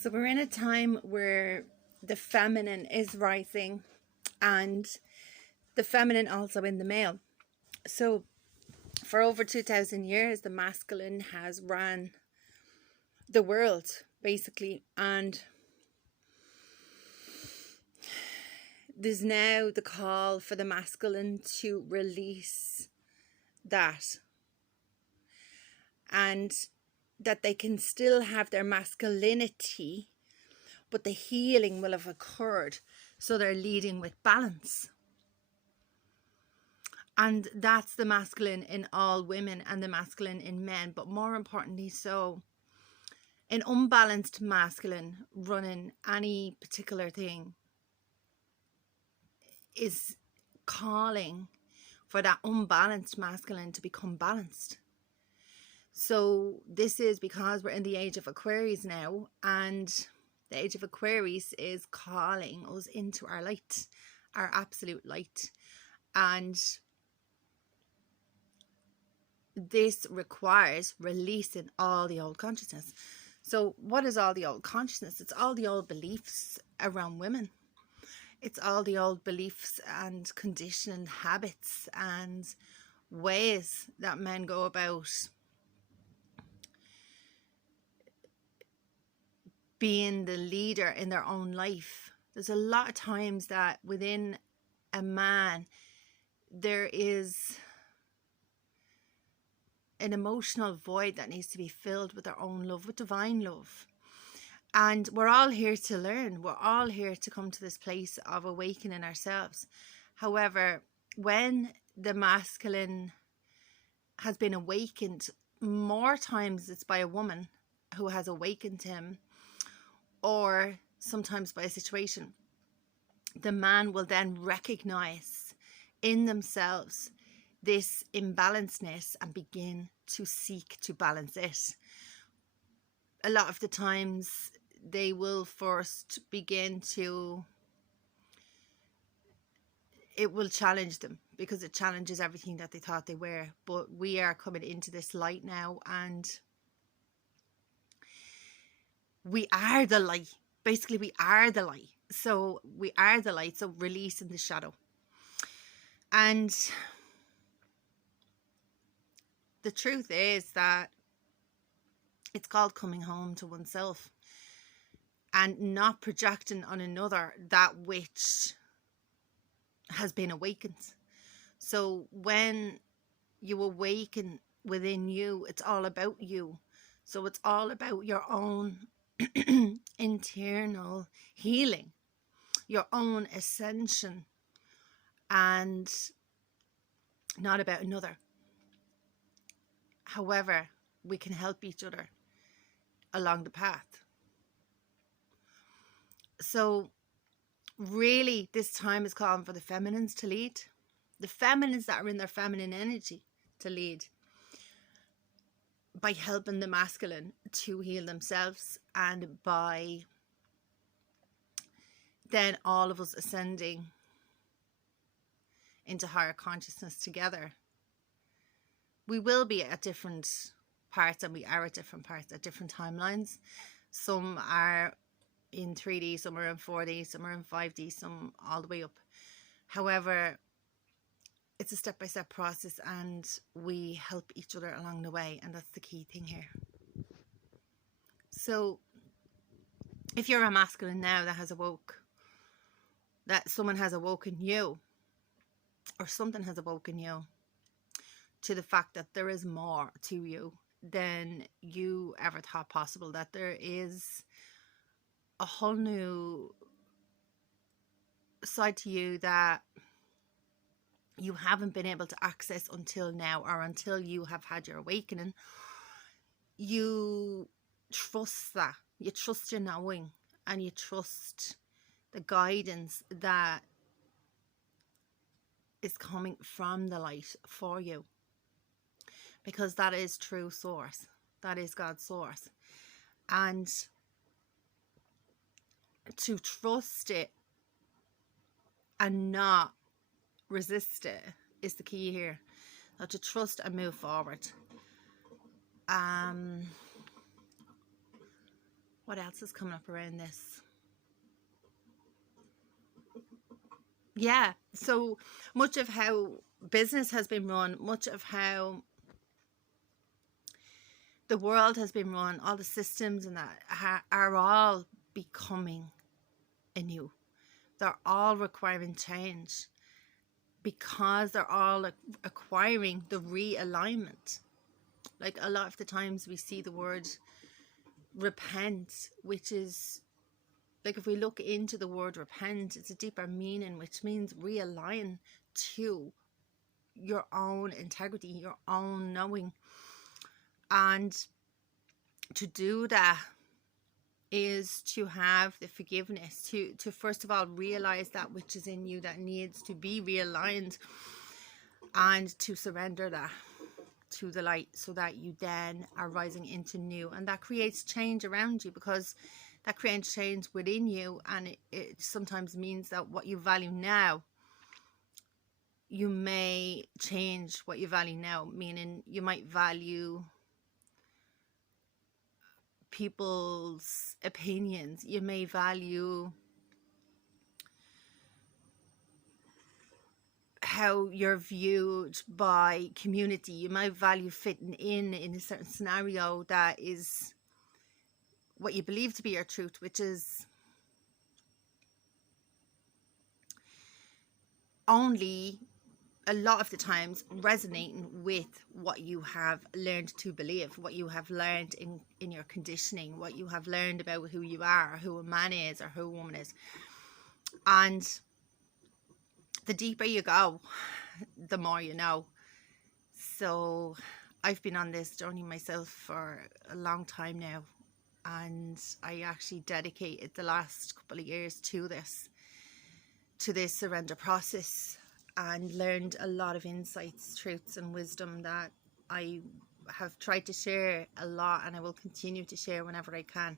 So we're in a time where the feminine is rising and the feminine also in the male. So for over 2,000 years, the masculine has ran the world, basically. And there's now the call for the masculine to release that. And that they can still have their masculinity, but the healing will have occurred. So they're leading with balance. And that's the masculine in all women and the masculine in men. But more importantly, so an unbalanced masculine running any particular thing is calling for that unbalanced masculine to become balanced. So this is because we're in the age of Aquarius now, and the age of Aquarius is calling us into our light, our absolute light. And this requires releasing all the old consciousness. So what is all the old consciousness? It's all the old beliefs around women. It's all the old beliefs and conditioned habits and ways that men go about being the leader in their own life. There's a lot of times that within a man there is an emotional void that needs to be filled with our own love, with divine love. And we're all here to learn. We're all here to come to this place of awakening ourselves. However, when the masculine has been awakened, more times it's by a woman who has awakened him, or sometimes by a situation. The man will then recognize in themselves this imbalancedness and begin to seek to balance it. A lot of the times they will first begin to, it will challenge them because it challenges everything that they thought they were. But we are coming into this light now, and we are the light. Basically, we are the light. So we are the light. So releasing the shadow. And the truth is that it's called coming home to oneself and not projecting on another that which has been awakened. So when you awaken within you, it's all about you. So it's all about your own internal healing, your own ascension, and not about another. However, we can help each other along the path. So really, this time is calling for the feminines to lead. The feminines that are in their feminine energy to lead, by helping the masculine to heal themselves, and by then all of us ascending into higher consciousness together. We will be at different parts, and we are at different parts at different timelines. Some are in 3D, some are in 4D, some are in 5D, some all the way up. However, it's a step-by-step process, and we help each other along the way, and that's the key thing here. So if you're a masculine now that has awoke, that someone has awoken you, or something has awoken you to the fact that there is more to you than you ever thought possible, that there is a whole new side to you that you haven't been able to access until now, or until you have had your awakening. You trust that. You trust your knowing, and you trust the guidance that is coming from the light for you, because that is true source. That is God's source. And to trust it and not resist it is the key here. Now, to trust and move forward. What else is coming up around this? Yeah, so much of how business has been run, much of how the world has been run, all the systems and that are all becoming anew. They're all requiring change because they're all acquiring the realignment. Like a lot of the times we see the word repent, which is like, if we look into the word repent, it's a deeper meaning, which means realign to your own integrity, your own knowing. And to do that is to have the forgiveness, to first of all realize that which is in you that needs to be realigned, and to surrender that to the light, so that you then are rising into new. And that creates change around you, because that creates change within you. And it sometimes means that what you value now, you may change what you value now, meaning you might value people's opinions, you may value how you're viewed by community, you might value fitting in a certain scenario that is what you believe to be your truth, which is only a lot of the times resonating with what you have learned to believe, what you have learned in your conditioning, what you have learned about who you are, or who a man is, or who a woman is. And the deeper you go, the more you know. So I've been on this journey myself for a long time now, and I actually dedicated the last couple of years to this surrender process, and learned a lot of insights, truths and wisdom that I have tried to share a lot, and I will continue to share whenever I can.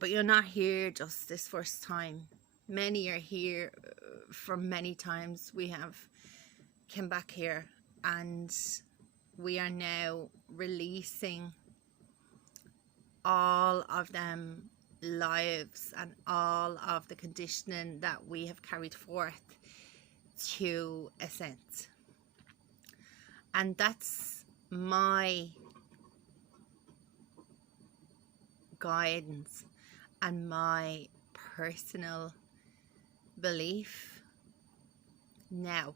But you're not here just this first time. Many are here for many times. We have come back here, and we are now releasing all of them lives and all of the conditioning that we have carried forth to Ascent. And that's my guidance and my personal belief now,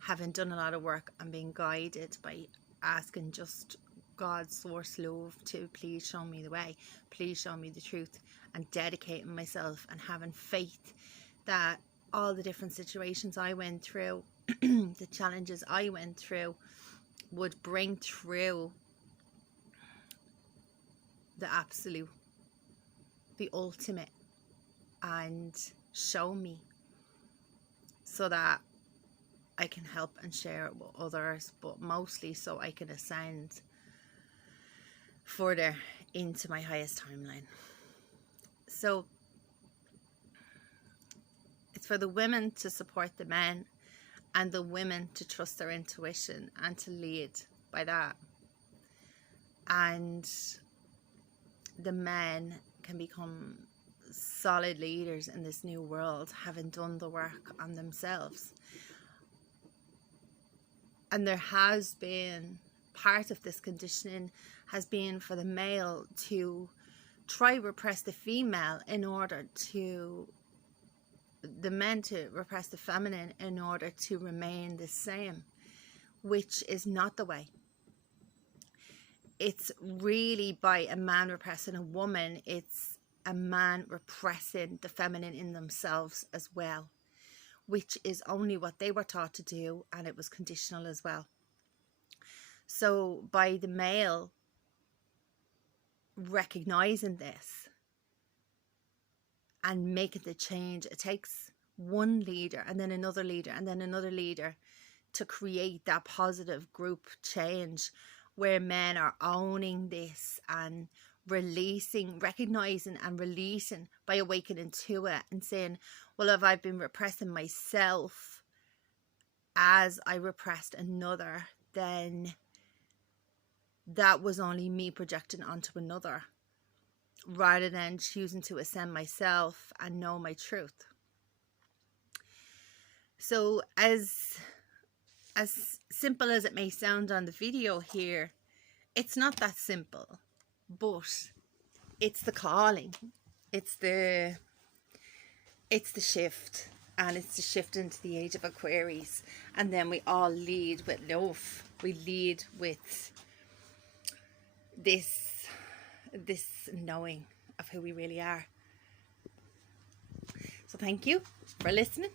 having done a lot of work and being guided by asking just God's source love to please show me the way, please show me the truth, and dedicating myself and having faith that all the different situations I went through, the challenges I went through, would bring through the absolute, the ultimate, and show me, so that I can help and share it with others, but mostly so I can ascend further into my highest timeline. So it's for the women to support the men, and the women to trust their intuition and to lead by that. And the men can become solid leaders in this new world, having done the work on themselves. And there has been part of this conditioning has been for the male to try repress the female in order to, the men to repress the feminine in order to remain the same, which is not the way. It's really by a man repressing a woman, it's a man repressing the feminine in themselves as well, which is only what they were taught to do, and it was conditional as well. So by the male recognizing this and making the change, it takes one leader and then another leader and then another leader to create that positive group change, where men are owning this and releasing, recognizing and releasing by awakening to it and saying, well, if I've been repressing myself as I repressed another, then that was only me projecting onto another, rather than choosing to ascend myself and know my truth. So as simple as it may sound on the video here, it's not that simple, but it's the calling. It's the shift, and it's the shift into the age of Aquarius. And then we all lead with love. We lead with this knowing of who we really are. So thank you for listening.